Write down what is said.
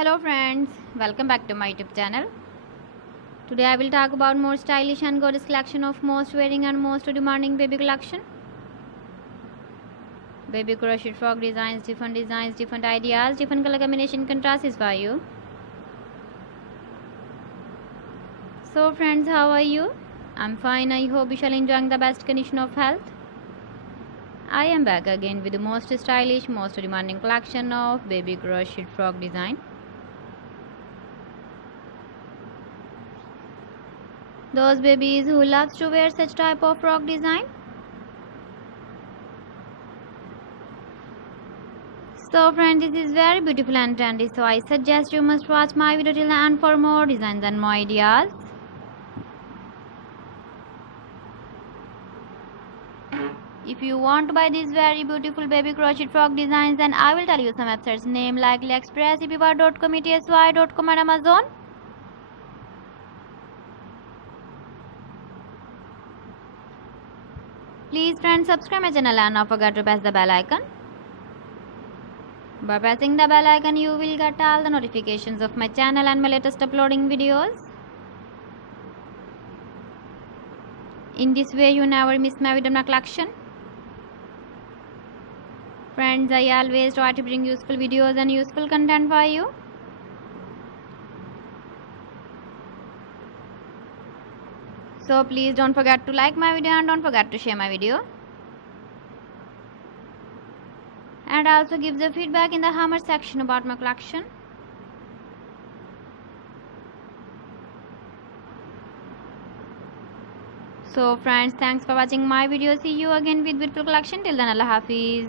Hello friends, welcome back to my YouTube channel. Today I will talk about more stylish and gorgeous collection of most wearing and most demanding baby collection. Baby crochet frog designs, different ideas, different color combination contrasts for you. So friends, how are you? I'm fine. I hope you shall enjoying the best condition of health. I am back again with the most stylish, most demanding collection of baby crochet frog design. Those babies who loves to wear such type of frog design. So friends, this is very beautiful and trendy, so I suggest you must watch my video till the end for more designs and more ideas. If you want to buy these very beautiful baby crochet frog designs, then I will tell you some websites name like AliExpress, eBay.com, etsy.com and Amazon. Please friends, subscribe my channel and not forget to press the bell icon. By pressing the bell icon, you will get all the notifications of my channel and my latest uploading videos. In this way, you never miss my video collection. Friends, I always try to bring useful videos and useful content for you. So please don't forget to like my video and don't forget to share my video. And also give the feedback in the comment section about my collection. So friends, thanks for watching my video. See you again with beautiful collection. Till then, Allah Hafiz.